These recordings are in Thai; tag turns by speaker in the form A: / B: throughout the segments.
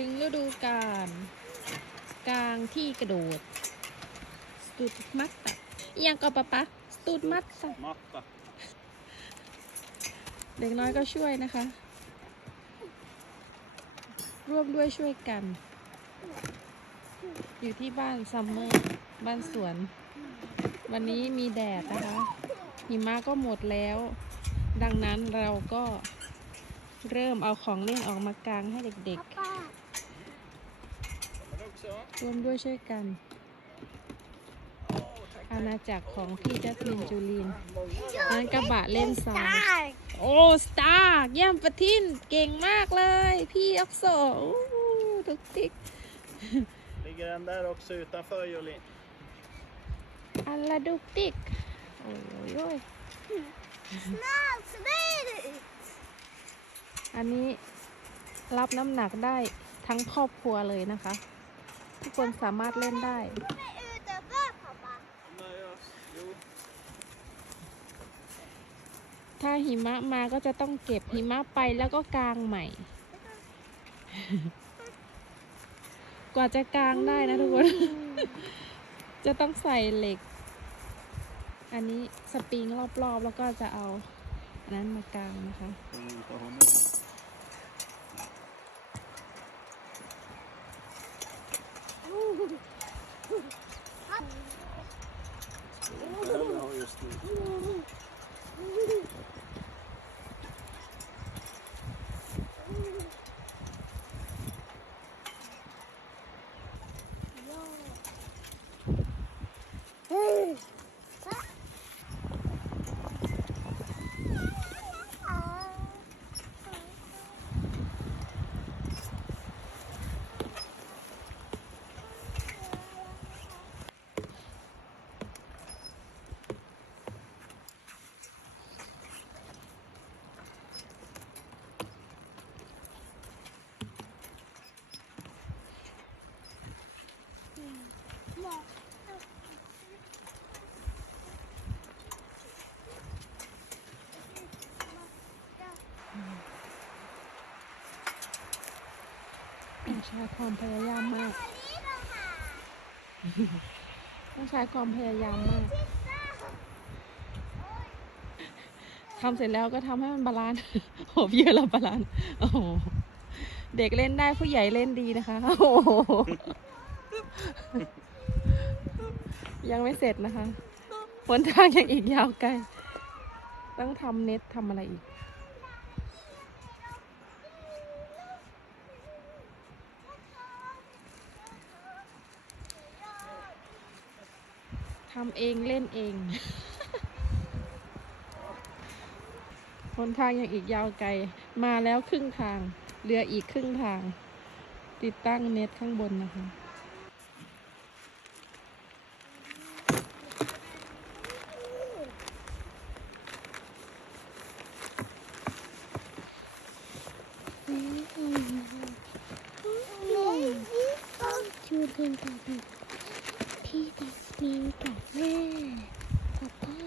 A: ถึงฤดูกาลกลางที่กระโดด สตูดมัตตะอิหยังก็ปะปะสตูดมัตตะ
B: Matta.
A: เด็กน้อยก็ช่วยนะคะ ร่วมด้วยช่วยกัน อยู่ที่บ้านซัมเมอร์บ้านสวน วันนี้มีแดดนะคะ หิมะก็หมดแล้ว ดังนั้นเราก็เริ่มเอาของเล่นออกมากางให้เด็ก
C: ป้า
B: Men också.
A: ๆ ร่วมด้วยช่วยกัน อาณาจักรของพี่จัสมินจูลีนนั้นกระบะเล่นทรายโอ้ สตาร์เยี่ยมประทินเก่งมากเลย พี่ออกโซอู้ทุกทิก
B: Ligger den där också utanför Jolin?
A: อัลลาดุกติกโอ้ยโอ้ย
C: Snäll, smidigt!
A: อันนี้รับน้ำหนักได้ทั้งครอบครัวเลยนะคะ ทุกคนสามารถเล่นได้ ถ้าหิมะมาก็จะต้องเก็บหิมะไปแล้วก็กางใหม่ กว่าจะกางได้นะทุกคน จะต้องใส่เหล็ก อันนี้สปริงรอบๆ แล้วก็จะเอาอันนั้นมากางนะคะ ช้ความพยายามมาก ต้องใช้ความพยายามมากทำเสร็จแล้วก็ทำให้มันบาลานซ์โหเยอะแล้วบาลานซ์โอ้โหเด็กเล่นได้ผู้ใหญ่เล่นดีนะคะ โอ้โหยังไม่เสร็จนะคะหนทางยังอีกยาวไกล ต้องทำเน็ตทำอะไรอีกำเองเล่นเองหนทางยังอีกยาวไกล มาแล้วครึ่งทางเหลืออีกครึ่งทาง ติดตั้งเน็ตข้างบนนะคะ
C: จูเดินกับ พี่ตัสมินกับแม่กับพ่อ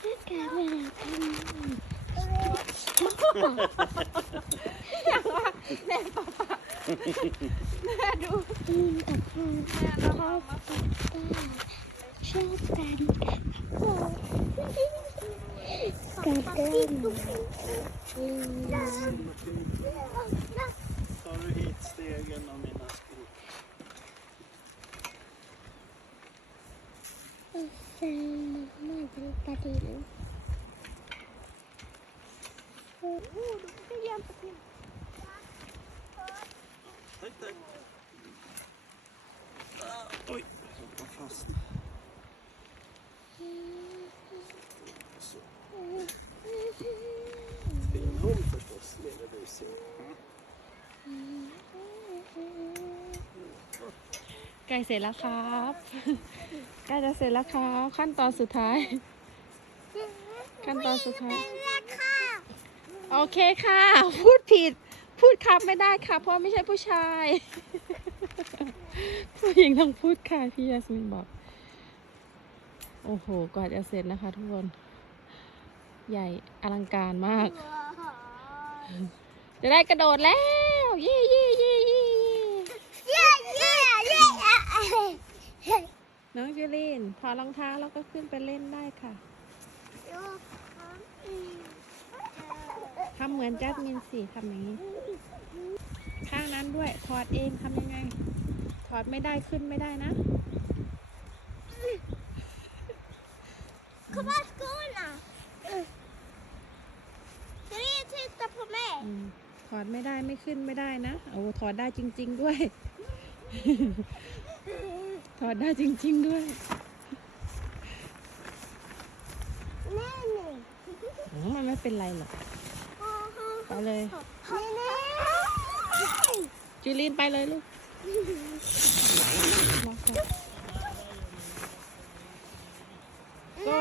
C: แม่แกเวลาทำ
A: แม่ป้าป้าแม่ดู
C: อืมกับพ่อชอบกับป้าชอบกันกับพ่อกันกันอืม
B: Tar du hit stegen och mina skor?
C: แฟนมันเป็นประเด็นโอ้โหดูก็ยามประเด็น
B: Tack, tack. Ah, oj, jag hoppade fast. Så. Fin hund förstås, lille busing.
A: ใกล้เสร็จแล้วครับ กล้จะเสร็จแล้วครับขั้นตอนสุดท้าย ขั้นตอนสุดท้าย โอเคค่ะ พูดผิด พูดครับไม่ได้ค่ะ เพราะไม่ใช่ผู้ชาย ผู้หญิงต้องพูดค่ะพี่ยาสมินบอก โอ้โหกว่าจะเสร็จนะคะทุกคน ใหญ่อลังการมาก จะได้กระโดดแล้ว เย่เย่เย่เย่
C: เย้เย้เย้
A: น้องจูลินถอดรองเท้าแล้วก็ขึ้นไปเล่นได้ค่ะ ทำเหมือนจัดมินสิทำอย่างนี้ ข้างนั้นด้วย ถอดเองทำยังไง ถอดไม่ได้ขึ้นไม่ได้นะ
C: Kom av skorna! Ska ni titta på mig?
A: อืมถอดไม่ได้ไม่ขึ้นไม่ได้นะ โอ้ถอดได้จริง ๆ ด้วย ถอดได้จริง ๆ ด้วย
C: Nej, nej.
A: อืมมันไม่เป็นไรหรอก ไปเลย
C: Nej, nej.
A: จูลินไปเลยลูกรอก่อน Gå.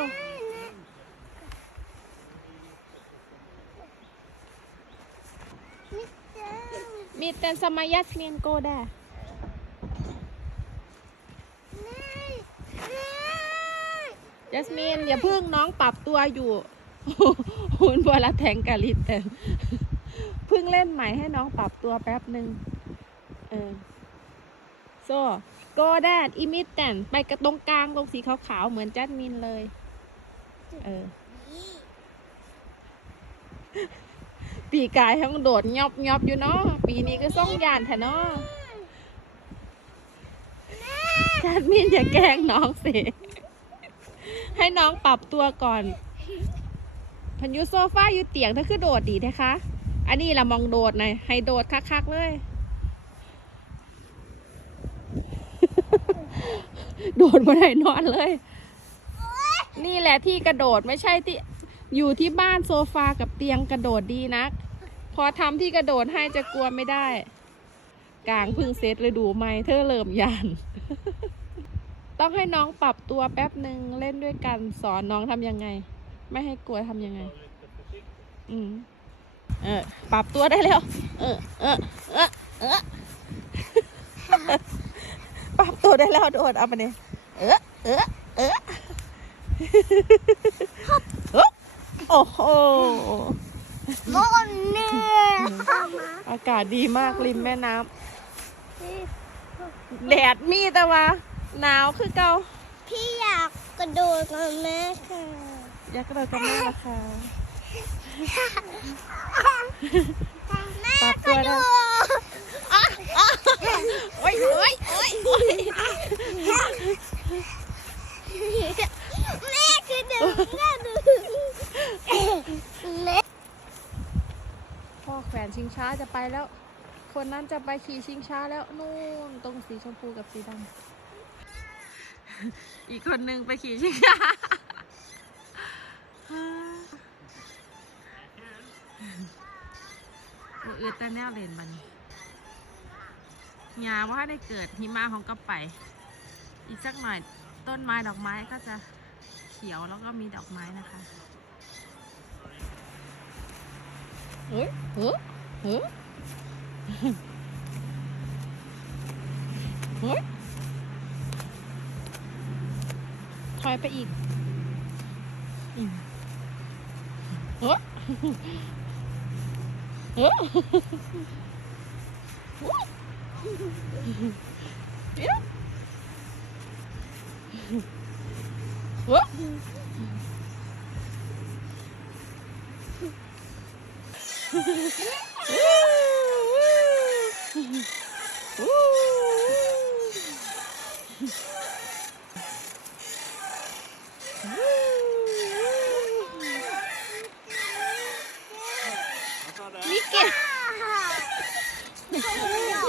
A: Mitten sama Jasmin gå där.
C: Nej, nej.
A: จั สมินอย่าเพิ่งน้องปรับตัวอยู่หุ่นบัวละแทงกะลิตแต่เพิ่งเล่นใหม่ให้น้องปรับตัวแป๊บหนึ่งเออโซ่โกแดดอิมิตแตนไปกระตรงกลางตรงสีขาวๆเหมือนจัสมินเลย เออ ปีกายทั้งโดดยอบยอบอยู่เนาะปีนี้ก็ส่องยานแท้เนาะจัสมินอย่าแกล้งน้องสิ ให้น้องปรับตัวก่อน พันยูโซฟาอยู่เตียงถ้าคือโดดดีนะคะ อันนี้ละมองโดดหน่อยให้โดดคักๆเลย โดดมาไหนนอนเลย นี่แหละที่กระโดดไม่ใช่ที่อยู่ที่บ้านโซฟากับเตียงกระโดดดีนัก พอทำที่กระโดดให้จะกลัวไม่ได้ กลางพึ่งเซตเลยดูไหมเธอเริ่มยาน ต้องให้น้องปรับตัวแป๊บหนึ่งเล่นด้วยกันสอนน้องทำยังไง ไม่ให้กลัวทำยังไง อืมเออปรับตัวได้แล้วเออเออเออเออปรับตัวได้แล้วโดดเอาไปเนี่ยเออเออเออโอ้โห
C: Morgon nu!
A: อากาศดีมากริมแม่น้ำแดดมีแต่ว่า หนาวคือเกา
C: พี่อยากกระโดดกับแม่ค่ะ
A: อยากกระโดดกับแม่ละค่ะ
C: แม่
A: ปรับ
C: ก
A: ตัว
C: ระ
A: ได้
C: โดด
A: โอ้ยโอ้ยโอ้ยโอ้ย
C: แม่กระโดดแม่ดูแม่
A: พ่อแขวนชิงช้าจะไปแล้ว คนนั้นจะไปขี่ชิงช้าแล้วนู่นตรงสีชมพูกับสีดำ อีกคนนึงไปขี่ชิงช้าอืออืดแต่แนวเลนมันยาว่าได้เกิดหิมะของกระไป อีกสักหน่อยต้นไม้ดอกไม้ก็จะเขียวแล้วก็มีดอกไม้นะคะเฮ้ยเฮ้ยเฮ้ยเฮ้ยถ อยไปอีกอืมเฮ้ยเฮ้ยเฮ้ยเดี๋ยวเฮ้ยมิเกะ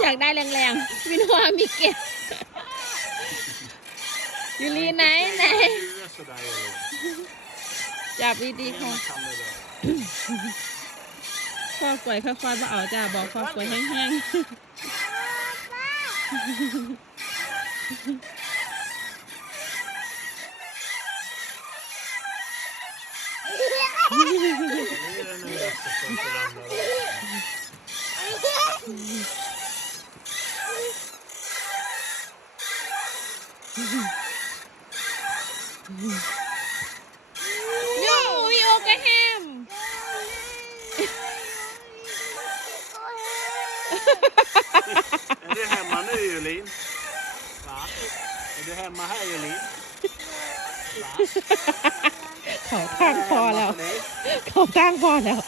A: อยากได้แรงๆวินวามิเกะยูรีไหนไหน
B: sådär eller?
A: จับดีๆค่ะ
B: Kan det där?
A: ข้อกล้วยค่อยๆมาเอาจ้าบอกข้อกล้วยแห้งๆ
B: Nu är den en ledsen som inte ramla av.
A: Jo, vi åker hem!
B: Är du hemma nu Julin? Va? Är du hemma här Julin?
A: เขาข้างพอแล้ว
B: Hemma för dig?
A: เขาสร้างพ่อแล้ว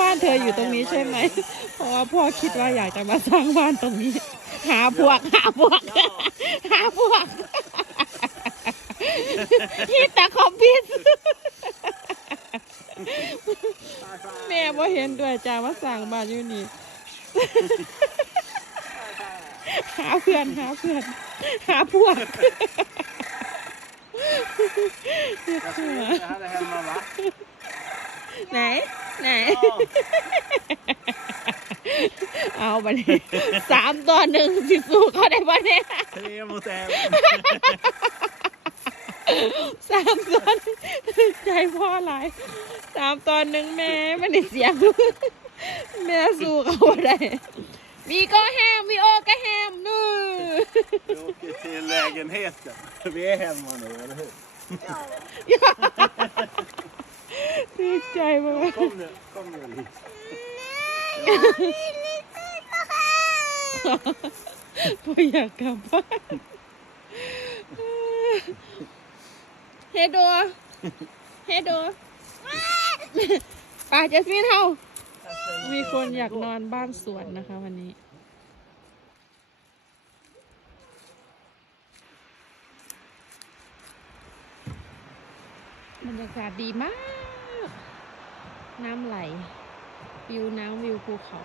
A: บ้านเธออยู่ตรงนี้ใช่ไหม เพราะว่าพ่อคิดว่าอยากจะมาสร้างบ้านตรงนี้ หาพวก หาพวก หาพวกฮิตแต่คอมพิวแม่บ่เห็นด้วยจ้าว่าสร้างบ้านอยู่นี่ หาเพื่อนหาเพื่อนหาพวก
B: Jag ser inte här hemma va?
A: ไหนไหน
B: Ja.
A: เอาไปเลยสามต่อหนึ่งสิสู้เขาได้ปะเนี่ย
B: Tre mot en.
A: สามต่อหนึ่งใจพ่อหลายสามต่อหนึ่งแม่ไม่ได้เสียงแม่สู้เขาบ่ได้มีก็แฮมมีโอก็แฮมนู่
B: Vi åker till lägenheten. Vi är hemma nu, eller hur?
A: ดีใจมาก
B: Kom nu, kom nu Elise.
A: พ่ออยากกลับบ้านเฮโดเฮโดป่าจัสมินเฮามีคนอยากนอนบ้านสวนนะคะวันนี้ บรรยากาศดีมาก น้ำไหล วิวน้ำวิวภูเขา